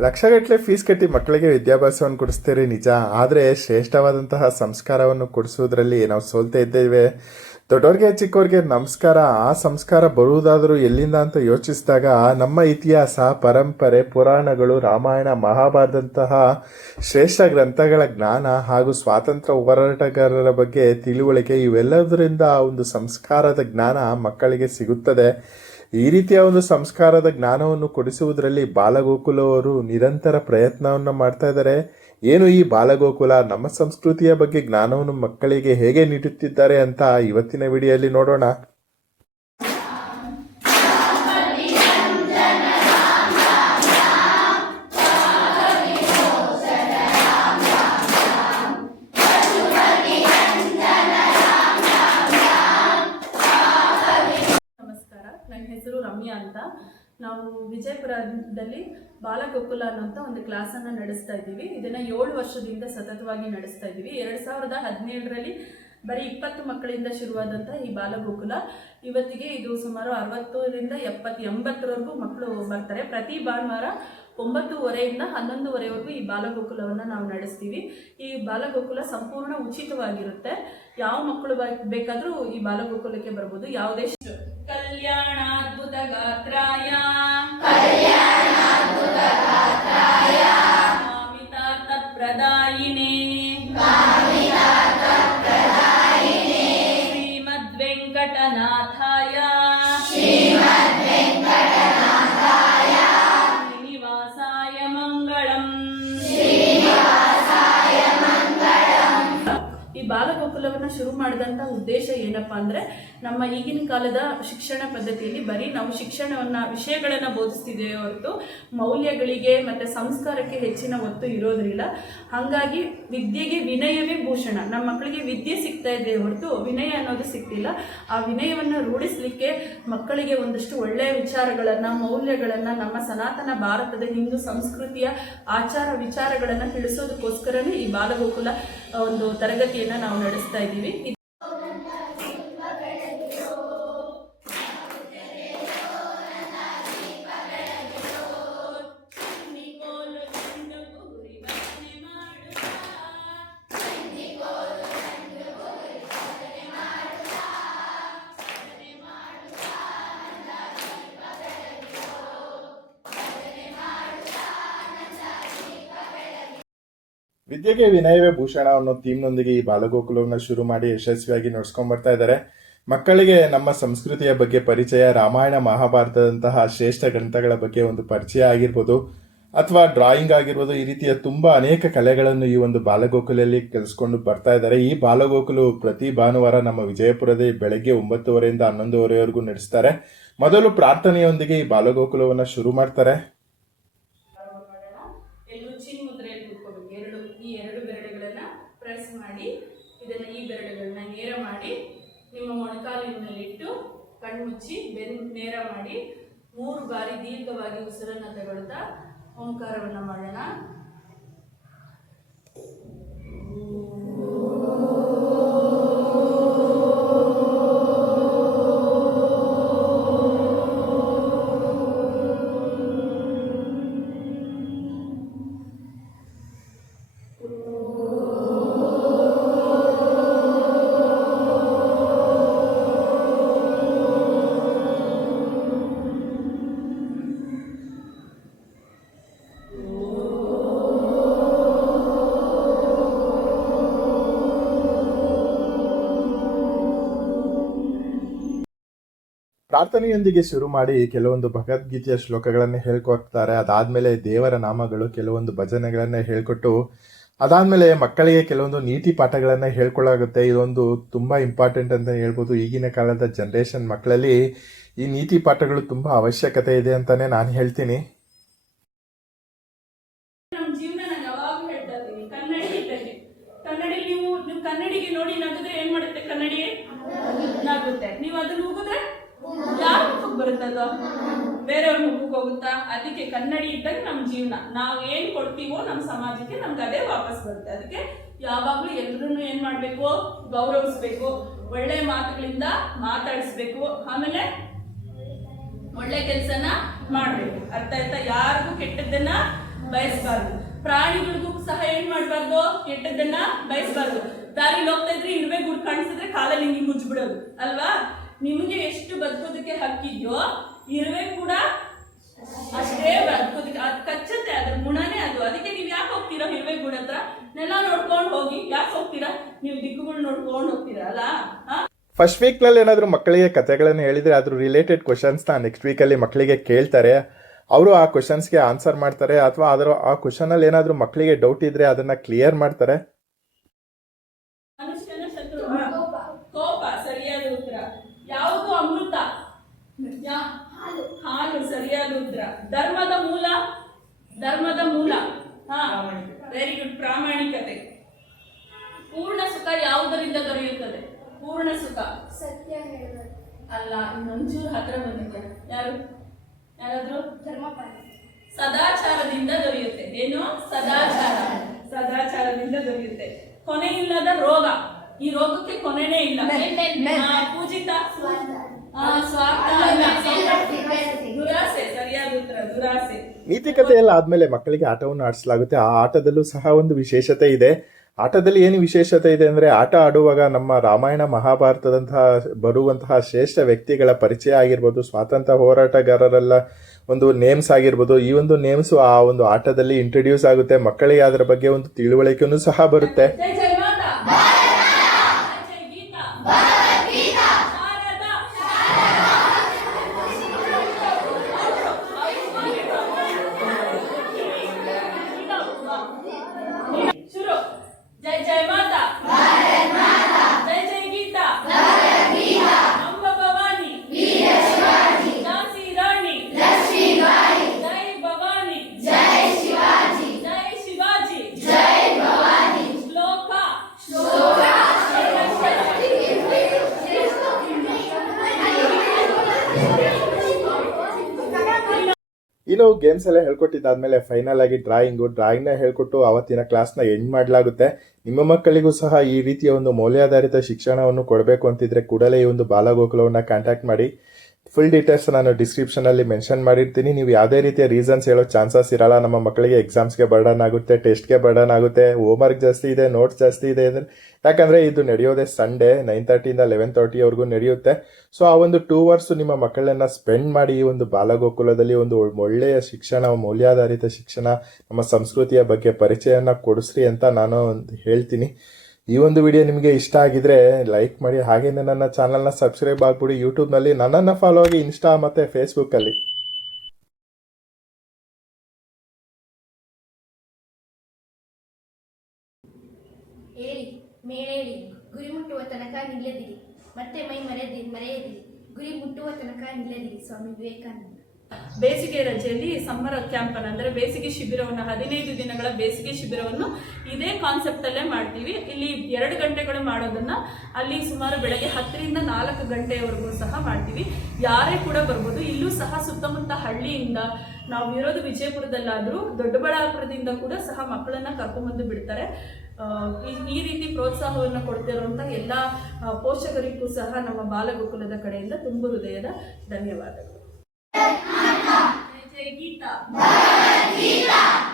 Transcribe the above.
ಲಕ್ಷಗಟ್ಟಲೆ ಫೀಸ್ ಕಟ್ಟಿ ಮಕ್ಕಳಿಗೆ ವಿದ್ಯಾಭ್ಯಾಸವನ್ನು ಕೊಡಿಸ್ತೀರಿ ನಿಜ. ಆದರೆ ಶ್ರೇಷ್ಠವಾದಂತಹ ಸಂಸ್ಕಾರವನ್ನು ಕೊಡಿಸುವುದರಲ್ಲಿ ನಾವು ಸೋಲ್ತಾ ಇದ್ದೇವೆ. ದೊಡ್ಡವ್ರಿಗೆ, ಚಿಕ್ಕವ್ರಿಗೆ ನಮಸ್ಕಾರ. ಆ ಸಂಸ್ಕಾರ ಬರುವುದಾದರೂ ಎಲ್ಲಿಂದ ಅಂತ ಯೋಚಿಸಿದಾಗ ನಮ್ಮ ಇತಿಹಾಸ, ಪರಂಪರೆ, ಪುರಾಣಗಳು, ರಾಮಾಯಣ, ಮಹಾಭಾರತದಂತಹ ಶ್ರೇಷ್ಠ ಗ್ರಂಥಗಳ ಜ್ಞಾನ ಹಾಗೂ ಸ್ವಾತಂತ್ರ್ಯ ಹೋರಾಟಗಾರರ ಬಗ್ಗೆ ತಿಳುವಳಿಕೆ ಇವೆಲ್ಲದರಿಂದ ಒಂದು ಸಂಸ್ಕಾರದ ಜ್ಞಾನ ಮಕ್ಕಳಿಗೆ ಸಿಗುತ್ತದೆ. ಈ ರೀತಿಯ ಒಂದು ಸಂಸ್ಕಾರದ ಜ್ಞಾನವನ್ನು ಕೊಡಿಸುವುದರಲ್ಲಿ ಬಾಲಗೋಕುಲವರು ನಿರಂತರ ಪ್ರಯತ್ನವನ್ನು ಮಾಡ್ತಾ ಇದ್ದಾರೆ. ಏನು ಈ ಬಾಲಗೋಕುಲ ನಮ್ಮ ಸಂಸ್ಕೃತಿಯ ಬಗ್ಗೆ ಜ್ಞಾನವನ್ನು ಮಕ್ಕಳಿಗೆ ಹೇಗೆ ನೀಡುತ್ತಿದ್ದಾರೆ ಅಂತ ಇವತ್ತಿನ ವಿಡಿಯೋಲ್ಲಿ ನೋಡೋಣ. ಅಂತ ನಾವು ವಿಜಯಪುರದಲ್ಲಿ ಬಾಲಗೋಕುಲ ಅನ್ನೋಂಥ ಒಂದು ಕ್ಲಾಸನ್ನು ನಡೆಸ್ತಾ ಇದ್ದೀವಿ. ಇದನ್ನು ಏಳು ವರ್ಷದಿಂದ ಸತತವಾಗಿ ನಡೆಸ್ತಾ ಇದ್ದೀವಿ. ಎರಡು ಸಾವಿರದ ಹದಿನೇಳರಲ್ಲಿ ಬರೀ ಇಪ್ಪತ್ತು ಮಕ್ಕಳಿಂದ ಶುರುವಾದಂಥ ಈ ಬಾಲಗೋಕುಲ. ಇವತ್ತಿಗೆ ಇದು ಸುಮಾರು ಅರವತ್ತರಿಂದ ಎಪ್ಪತ್ತು ಎಂಬತ್ತರವರೆಗೂ ಮಕ್ಕಳು ಬರ್ತಾರೆ. ಪ್ರತಿ ಭಾನುವಾರ ಒಂಬತ್ತುವರೆಯಿಂದ ಹನ್ನೊಂದುವರೆವರೆಗೂ ಈ ಬಾಲಗೋಕುಲವನ್ನು ನಾವು ನಡೆಸ್ತೀವಿ. ಈ ಬಾಲಗೋಕುಲ ಸಂಪೂರ್ಣ ಉಚಿತವಾಗಿರುತ್ತೆ. ಯಾವ ಮಕ್ಕಳು ಬೇಕಾದ್ರೂ ಈ ಬಾಲಗೋಕುಲಕ್ಕೆ ಬರ್ಬೋದು. ಯಾವುದೇ कल्याणाद्भुतगात्राय कल्याणाद्भुतगात्राय कामितार्थप्रदायिने कामितार्थप्रदायिने श्रीमद्वेङ्कटनाथाय श्रीमद्वेङ्कटनाथाय श्रीनिवासाय मङ्गलम् ಬಾಲಗೋಕುಲವನ್ನ ಶುರು ಮಾಡಿದಂತ ಉದ್ದೇಶ ಏನಪ್ಪಾ ಅಂದ್ರೆ ನಮ್ಮ ಈಗಿನ ಕಾಲದ ಶಿಕ್ಷಣ ಪದ್ಧತಿಯಲ್ಲಿ ಬರೀ ನಾವು ಶಿಕ್ಷಣವನ್ನ ವಿಷಯಗಳನ್ನ ಬೋಧಿಸ್ತಿದ್ದೇವೆ ಹೊರತು ಮೌಲ್ಯಗಳಿಗೆ ಮತ್ತೆ ಸಂಸ್ಕಾರಕ್ಕೆ ಹೆಚ್ಚಿನ ಒತ್ತು ಇರೋದ್ರಿಲ್ಲ. ಹಾಗಾಗಿ ವಿದ್ಯೆಗೆ ವಿನಯವೇ ಭೂಷಣ. ನಮ್ಮ ಮಕ್ಕಳಿಗೆ ವಿದ್ಯೆ ಸಿಗ್ತಾ ಇದೆ ಹೊರತು ವಿನಯ ಅನ್ನೋದು ಸಿಗ್ತಿಲ್ಲ. ಆ ವಿನಯವನ್ನ ರೂಢಿಸಲಿಕ್ಕೆ ಮಕ್ಕಳಿಗೆ ಒಂದಷ್ಟು ಒಳ್ಳೆಯ ವಿಚಾರಗಳನ್ನ, ಮೌಲ್ಯಗಳನ್ನ, ನಮ್ಮ ಸನಾತನ ಭಾರತದ ಹಿಂದೂ ಸಂಸ್ಕೃತಿಯ ಆಚಾರ ವಿಚಾರಗಳನ್ನ ತಿಳಿಸೋದಕ್ಕೋಸ್ಕರನೇ ಈ ಬಾಲಗೋಕುಲ ಒಂದು ತರಗತಿಯನ್ನ ನಾವು ನಡೆಸ್ತಾ ಇದ್ದೀವಿ. ವಿದ್ಯೆಗೆ ವಿನಯವೇ ಭೂಷಣ ಅನ್ನೋ ಥೀಮ್ನೊಂದಿಗೆ ಈ ಬಾಲಗೋಕುಲವನ್ನು ಶುರು ಮಾಡಿ ಯಶಸ್ವಿಯಾಗಿ ನಡ್ಸ್ಕೊಂಡ್ ಬರ್ತಾ ಇದ್ದಾರೆ. ಮಕ್ಕಳಿಗೆ ನಮ್ಮ ಸಂಸ್ಕೃತಿಯ ಬಗ್ಗೆ ಪರಿಚಯ, ರಾಮಾಯಣ, ಮಹಾಭಾರತದಂತಹ ಶ್ರೇಷ್ಠ ಗ್ರಂಥಗಳ ಬಗ್ಗೆ ಒಂದು ಪರಿಚಯ ಆಗಿರ್ಬೋದು, ಅಥವಾ ಡ್ರಾಯಿಂಗ್ ಆಗಿರ್ಬೋದು, ಈ ರೀತಿಯ ತುಂಬಾ ಅನೇಕ ಕಲೆಗಳನ್ನು ಈ ಒಂದು ಬಾಲಗೋಕುಲಲ್ಲಿ ಕಲಿಸ್ಕೊಂಡು ಬರ್ತಾ ಇದ್ದಾರೆ. ಈ ಬಾಲಗೋಕುಲು ಪ್ರತಿ ಭಾನುವಾರ ನಮ್ಮ ವಿಜಯಪುರದಲ್ಲಿ ಬೆಳಗ್ಗೆ ಒಂಬತ್ತುವರೆಯಿಂದ ಹನ್ನೊಂದುವರೆವರೆಗೂ ನಡೆಸ್ತಾರೆ. ಮೊದಲು ಪ್ರಾರ್ಥನೆಯೊಂದಿಗೆ ಈ ಬಾಲಗೋಕುಲವನ್ನು ಶುರು ಮಾಡ್ತಾರೆ ಪ್ರಾರಂಭ ಮಾಡೋಣ ಎಲ್ಲೂ ಚಿನ್ ಮುದ್ರೆಯಲ್ಲಿ ಕೂತ್ಕೋಬೇಕು ಎರಡು ಈ ಎರಡು ಬೆರಳುಗಳನ್ನ ಪ್ರೆಸ್ ಮಾಡಿ ಇದನ್ನ ಈ ಬೆರಳುಗಳನ್ನ ನೇರ ಮಾಡಿ ನಿಮ್ಮ ಮೊಣಕಾಲಿನ ಮೇಲೆ ಇಟ್ಟು ಕಣ್ಮುಚ್ಚಿ ಬೆನ್ ಮಾಡಿ ಮೂರು ಬಾರಿ ದೀರ್ಘವಾಗಿ ಉಸಿರನ್ನು ತಗೊಳ್ತಾ ಓಂಕಾರವನ್ನು ಮಾಡೋಣ. ಪ್ರಾರ್ಥನೆಯೊಂದಿಗೆ ಶುರು ಮಾಡಿ ಕೆಲವೊಂದು ಭಗವದ್ಗೀತೆಯ ಶ್ಲೋಕಗಳನ್ನು ಹೇಳ್ಕೊಡ್ತಾರೆ. ಅದಾದ್ಮೇಲೆ ದೇವರ ನಾಮಗಳು ಕೆಲವೊಂದು ಭಜನೆಗಳನ್ನ ಹೇಳ್ಕೊಟ್ಟು, ಅದಾದ್ಮೇಲೆ ಮಕ್ಕಳಿಗೆ ಕೆಲವೊಂದು ನೀತಿ ಪಾಠಗಳನ್ನ ಹೇಳ್ಕೊಳ್ಳಾಗುತ್ತೆ. ಇದೊಂದು ತುಂಬಾ ಇಂಪಾರ್ಟೆಂಟ್ ಅಂತ ಹೇಳ್ಬೋದು. ಈಗಿನ ಕಾಲದ ಜನರೇಷನ್ ಮಕ್ಕಳಲ್ಲಿ ಈ ನೀತಿ ಪಾಠಗಳು ತುಂಬಾ ಅವಶ್ಯಕತೆ ಇದೆ ಅಂತಾನೆ ನಾನು ಹೇಳ್ತೀನಿ ನಮ್ಮ ಜೀವನ ನಾನು ಯಾವಾಗಲೂ ಹೇಳ್ತಾ ಇದ್ದೀನಿ ಕನ್ನಡಿ ಇದ್ದಂಗೆ ಕನ್ನಡಿ ನೀವು ನೀವು ಕನ್ನಡಿಗೆ ನೋಡಿ ನಗಿದ್ರೆ ಏನ್ ಮಾಡುತ್ತೆ ಕನ್ನಡಿ ನಗುತ್ತೆ ನೀವು ಅದನ್ನ ಹೋಗಿದ್ರೆ ಯಾರ ಮುಖಕ್ಕೆ ಬರುತ್ತದು ಬೇರೆಯವ್ರ ಮುಖಕ್ಕೆ ಹೋಗುತ್ತಾ? ಅದಕ್ಕೆ ಕನ್ನಡಿ ಇದ್ದಂಗೆ ನಮ್ಮ ಜೀವನ. ನಾವು ಏನ್ ಕೊಡ್ತೀವೋ ನಮ್ಮ ಸಮಾಜಕ್ಕೆ ನಮ್ಗೆ ಅದೇ ವಾಪಸ್ ಬರುತ್ತೆ. ಅದಕ್ಕೆ ಯಾವಾಗ್ಲೂ ಎಲ್ರೂ ಏನ್ ಮಾಡ್ಬೇಕು? ಗೌರವಿಸ್ಬೇಕು. ಒಳ್ಳೆ ಮಾತುಗಳಿಂದ ಮಾತಾಡಿಸ್ಬೇಕು. ಆಮೇಲೆ ಒಳ್ಳೆ ಕೆಲಸನ ಮಾಡ್ಬೇಕು. ಅರ್ಥ ಆಯ್ತಾ? ಯಾರಿಗೂ ಕೆಟ್ಟದ್ದನ್ನ ಬಯಸ್ಬಾರ್ದು. ಪ್ರಾಣಿಗಳಿಗೂ ಸಹ ಏನ್ ಮಾಡಬಾರ್ದು? ಕೆಟ್ಟದ್ದನ್ನ ಬಯಸ್ಬಾರ್ದು. ದಾರಿ ಹೋಗ್ತಾ ಇದ್ರೆ ಇರುವೆ ಗುಡ್ ಕಾಣಿಸಿದ್ರೆ ಕಾಲಲ್ಲಿ ಹಿಂಗೆ ಮುಜ್ಬಿಡೋದು. ಅಲ್ವಾ? ನಿಮಗೆ ಎಷ್ಟು ಬದುಕೋದಕ್ಕೆ ಹಕ್ಕಿದ್ಯೋ ಇರುವೆ ಕೂಡ ಅಷ್ಟೇ ಬದುಕೋದಕ್ಕೆ ಅದು ಕಚ್ಚತ್ತೆ ಅದ್ರ ಗುಣನೇ ಅದು. ಅದಕ್ಕೆ ನೀವು ಯಾಕೆ ಹೋಗ್ತೀರಾ ಇರುವೆ ಗುಣ ಹತ್ರ? ನೆಲ ನೋಡ್ಕೊಂಡು ಹೋಗಿ ಯಾಕೆ ಹೋಗ್ತೀರಾ? ನೀವು ದಿಕ್ಕುಗಳು ನೋಡ್ಕೊಂಡು ಹೋಗ್ತೀರಾ ಅಲ್ಲ? ಫಸ್ಟ್ ವೀಕ್ನಲ್ಲಿ ಏನಾದರೂ ಮಕ್ಕಳಿಗೆ ಕಥೆಗಳನ್ನು ಹೇಳಿದರೆ ಅದ್ರ ರಿಲೇಟೆಡ್ ಕ್ವಶನ್ಸ್ನ ನೆಕ್ಸ್ಟ್ ವೀಕಲ್ಲಿ ಮಕ್ಕಳಿಗೆ ಕೇಳ್ತಾರೆ. ಅವರು ಆ ಕ್ವಶನ್ಸ್ಗೆ ಆನ್ಸರ್ ಮಾಡ್ತಾರೆ ಅಥವಾ ಅದರ ಆ ಕ್ವಶನಲ್ಲಿ ಏನಾದರೂ ಮಕ್ಕಳಿಗೆ ಡೌಟ್ ಇದ್ದರೆ ಅದನ್ನು ಕ್ಲಿಯರ್ ಮಾಡ್ತಾರೆ. ಕೋಪ. ಸರಿಯಾದ ಉತ್ತರ. ಯಾವುದು ಅಮೃತ? ಹಾಲು ಸರಿಯಾದ ಉತ್ತರ. ಧರ್ಮದ ಮೂಲ ಧರ್ಮದ ಮೂಲ. ಹಾ ವೆರಿ ಗುಡ್ ಪ್ರಾಮಾಣಿಕತೆ. ಪೂರ್ಣ ಸುಖ ಯಾವುದರಿಂದ ದೊರೆಯುತ್ತದೆ? ಪೂರ್ಣ ಸುಖ. ಸತ್ಯ ಹೇಳಬೇಕು ಅಲ್ಲ ಇನ್ನೊಂಚೂರು ಹತ್ರ ಬಂದಿದ್ಯಾ? ಯಾರು? ಯಾರಾದ್ರು? ಸದಾಚಾರದಿಂದ ದೊರೆಯುತ್ತೆ. ಏನು? ಸದಾಚಾರ. ಸದಾಚಾರದಿಂದ ದೊರೆಯುತ್ತೆ. ಕೊನೆ ಇಲ್ಲದ ರೋಗ. ಈ ರೋಗಕ್ಕೆ ಕೊನೆನೇ ಇಲ್ಲ. ಪೂಜಿತ ಆ, ಸ್ವಾರ್ಥ ಅಲ್ಲ. ದುರಾಸೆ ಸರಿಯಾದ ಉತ್ತರ ದುರಾಸೆ ನೀತಿಕತೆ ಎಲ್ಲ ಆದಮೇಲೆ ಮಕ್ಕಳಿಗೆ ಆಟವನ್ನು ಆಡಿಸಲಾಗುತ್ತೆ. ಆ ಆಟದಲ್ಲೂ ಸಹ ಒಂದು ವಿಶೇಷತೆ ಇದೆ. ಆಟದಲ್ಲಿ ಏನು ವಿಶೇಷತೆ ಇದೆ ಅಂದರೆ ಆಟ ಆಡುವಾಗ ನಮ್ಮ ರಾಮಾಯಣ ಮಹಾಭಾರತದಂತಹ ಬರುವಂತಹ ಶ್ರೇಷ್ಠ ವ್ಯಕ್ತಿಗಳ ಪರಿಚಯ ಆಗಿರ್ಬೋದು, ಸ್ವಾತಂತ್ರ್ಯ ಹೋರಾಟಗಾರರೆಲ್ಲ ಒಂದು ನೇಮ್ಸ್ ಆಗಿರ್ಬೋದು. ಈ ಒಂದು ನೇಮ್ಸು ಆ ಒಂದು ಆಟದಲ್ಲಿ ಇಂಟ್ರೊಡ್ಯೂಸ್ ಆಗುತ್ತೆ. ಮಕ್ಕಳಿಗೆ ಅದರ ಬಗ್ಗೆ ಒಂದು ತಿಳುವಳಿಕೆಯೂ ಸಹ ಬರುತ್ತೆ. ಇನ್ನು ಗೇಮ್ಸ್ ಎಲ್ಲ ಹೇಳ್ಕೊಟ್ಟಿದ್ದಾದ್ಮೇಲೆ ಫೈನಲ್ ಆಗಿ ಡ್ರಾಯಿಂಗು ಡ್ರಾಯಿಂಗ್ನ ಹೇಳ್ಕೊಟ್ಟು ಅವತ್ತಿನ ಕ್ಲಾಸ್ನ ಎಂಡ್ ಮಾಡಲಾಗುತ್ತೆ. ನಿಮ್ಮ ಮಕ್ಕಳಿಗೂ ಸಹ ಈ ರೀತಿಯ ಒಂದು ಮೌಲ್ಯಾಧಾರಿತ ಶಿಕ್ಷಣವನ್ನು ಕೊಡಬೇಕು ಅಂತಿದ್ರೆ ಕೂಡಲೇ ಈ ಒಂದು ಬಾಲಗೋಕುಲವನ್ನು ಕಾಂಟ್ಯಾಕ್ಟ್ ಮಾಡಿ. ಫುಲ್ ಡೀಟೇಲ್ಸ್ ನಾನು ಡಿಸ್ಕ್ರಿಪ್ಷನಲ್ಲಿ ಮೆನ್ಷನ್ ಮಾಡಿರ್ತೀನಿ. ನೀವು ಯಾವುದೇ ರೀತಿಯ ರೀಸನ್ಸ್ ಹೇಳೋ ಚಾನ್ಸಸ್ ಇರಲ್ಲ. ನಮ್ಮ ಮಕ್ಕಳಿಗೆ ಎಕ್ಸಾಮ್ಸ್ಗೆ ಬರ್ಡನ್ ಆಗುತ್ತೆ ಟೆಸ್ಟ್ಗೆ ಬರ್ಡನ್ ಆಗುತ್ತೆ ಹೋಮ್ವರ್ಕ್ ಜಾಸ್ತಿ ಇದೆ ನೋಟ್ಸ್ ಜಾಸ್ತಿ ಇದೆ ಅಂದರೆ, ಯಾಕಂದರೆ ಇದು ನಡೆಯೋದೇ ಸಂಡೇ ನೈನ್ ತರ್ಟಿಯಿಂದ ಲೆವೆನ್ ತರ್ಟಿವರೆಗೂ ನಡೆಯುತ್ತೆ. ಸೊ ಆ ಒಂದು ಟೂ ಅವರ್ಸ್ ನಿಮ್ಮ ಮಕ್ಕಳನ್ನ ಸ್ಪೆಂಡ್ ಮಾಡಿ ಈ ಒಂದು ಬಾಲಗೋಕುಲದಲ್ಲಿ ಒಂದು ಒಳ್ಳೆಯ ಶಿಕ್ಷಣ, ಮೌಲ್ಯಾಧಾರಿತ ಶಿಕ್ಷಣ, ನಮ್ಮ ಸಂಸ್ಕೃತಿಯ ಬಗ್ಗೆ ಪರಿಚಯನ ಕೊಡಿಸ್ರಿ ಅಂತ ನಾನು ಹೇಳ್ತೀನಿ. ಈ ಒಂದು ವಿಡಿಯೋ ನಿಮಗೆ ಇಷ್ಟ ಆಗಿದ್ರೆ ಲೈಕ್ ಮಾಡಿ ಹಾಗೆಯೇ ನನ್ನ ಚಾನಲ್ನ ಸಬ್ಸ್ಕ್ರೈಬ್ ಆಗ್ಬಿಡಿ. ಯೂಟ್ಯೂಬ್ನಲ್ಲಿ ನನ್ನನ್ನು ಫಾಲೋ ಆಗಿ ಇನ್ಸ್ಟಾ ಮತ್ತು ಫೇಸ್ಬುಕ್ಕಲ್ಲಿ ಏಳಿ ಮೇಳೇಳಿ ಗುರಿ ಮುಟ್ಟುವ ತನಕ ನಿಲ್ಲದಿರಿ. ಮತ್ತೆ ಮೈ ಮರೆದಿ ಮರೆಯದಿರಿ. ಗುರಿ ಮುಟ್ಟುವ ತನಕ ನಿಲ್ಲದಿರಿ, ಸ್ವಾಮಿ ವಿವೇಕಾನಂದ. ಬೇಸಿಗೆ ರಜೆಯಲ್ಲಿ ಸಮ್ಮರ್ ಕ್ಯಾಂಪ್ ಅಂದ್ರೆ ಬೇಸಿಗೆ ಶಿಬಿರವನ್ನು, ಹದಿನೈದು ದಿನಗಳ ಬೇಸಿಗೆ ಶಿಬಿರವನ್ನು ಇದೇ ಕಾನ್ಸೆಪ್ಟ್ ಅಲ್ಲೇ ಮಾಡ್ತೀವಿ. ಇಲ್ಲಿ ಎರಡು ಗಂಟೆಗಳು ಮಾಡೋದನ್ನ ಅಲ್ಲಿ ಸುಮಾರು ಬೆಳಗ್ಗೆ ಹತ್ತರಿಂದ ನಾಲ್ಕು ಗಂಟೆವರೆಗೂ ಸಹ ಮಾಡ್ತೀವಿ. ಯಾರೇ ಕೂಡ ಬರ್ಬೋದು. ಇಲ್ಲೂ ಸಹ ಸುತ್ತಮುತ್ತ ಹಳ್ಳಿಯಿಂದ ನಾವು ಇರೋದು ವಿಜಯಪುರದಲ್ಲಾದರೂ ದೊಡ್ಡಬಳ್ಳಾಪುರದಿಂದ ಕೂಡ ಸಹ ಮಕ್ಕಳನ್ನ ಕರ್ಕೊಂಡ್ಬಂದು ಬಿಡ್ತಾರೆ. ಈ ರೀತಿ ಪ್ರೋತ್ಸಾಹವನ್ನು ಕೊಡ್ತಿರುವಂಥ ಎಲ್ಲ ಪೋಷಕರಿಗೂ ಸಹ ನಮ್ಮ ಬಾಲಗೋಕುಲದ ಕಡೆಯಿಂದ ತುಂಬು ಹೃದಯದ ಧನ್ಯವಾದಗಳು. 我们祈祷。